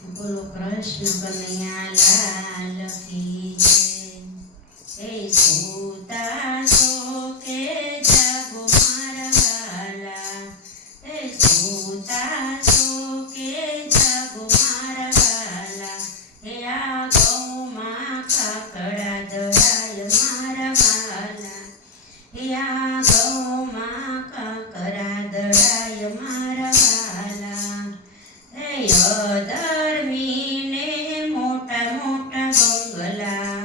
બોલો કૃષ્ણ કનૈયા લાલ કી જય. હે સૂતા છો કે જાગો મારા વાલા, હે સૂતા છો કે જાગો મારા વાલા, હે આ ગૌમાં કાકડા દળાય મારા વાલા, હે આ ગૌમાં કાકરા દળાય મારા વાલા, હે અધર્મીને મોટા મોટા બંગલા,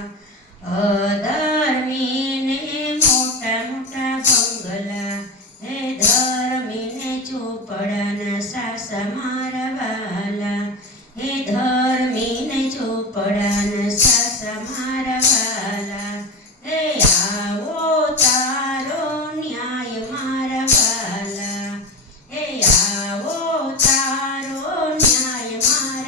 અધર્મીને મોટા મોટા બંગલા, હે ધર્મીને ચોપડાના સાસા મારા વાલા, હે ધર્મીને ચોપડાના સાસા મારા વાલા, હે આવો તારો ન્યાય મારા વાલા, હે આવો તારો ન્યાય મારા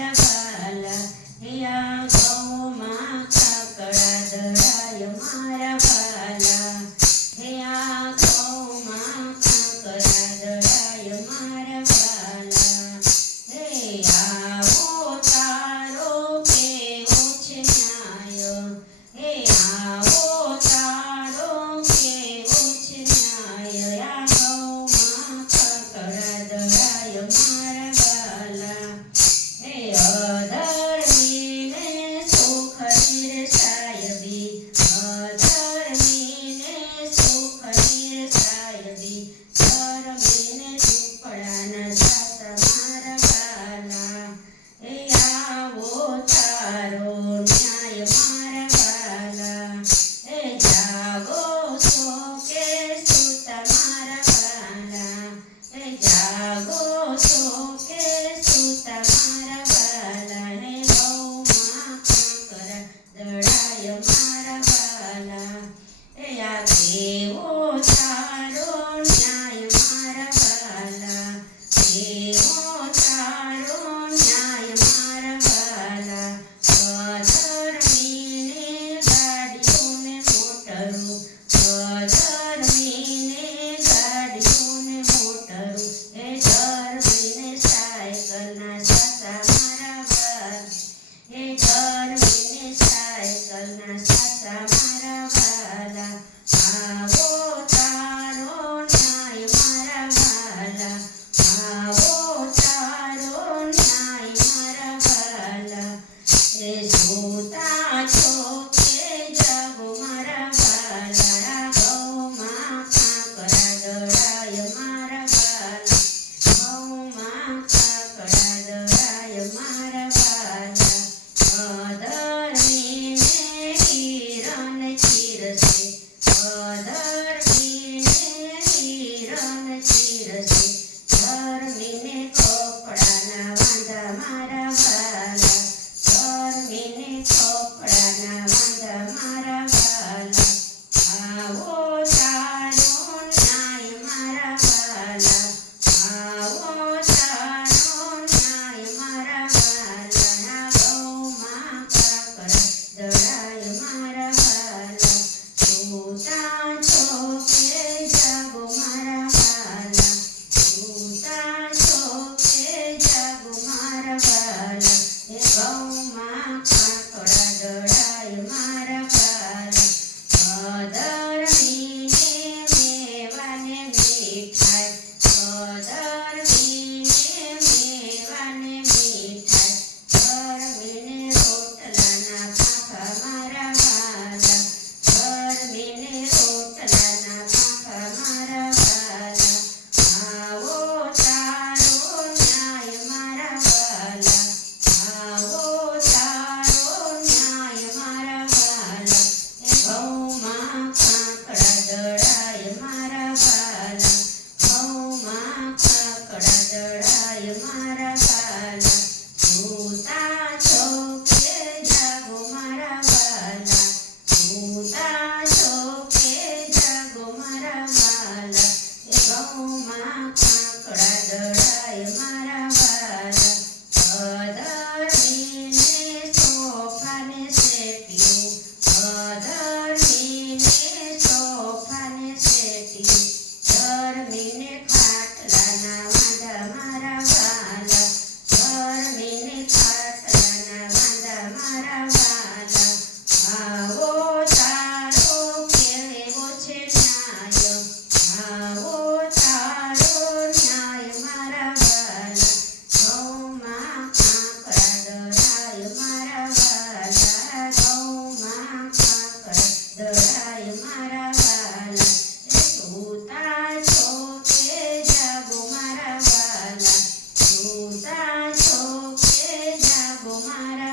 મારા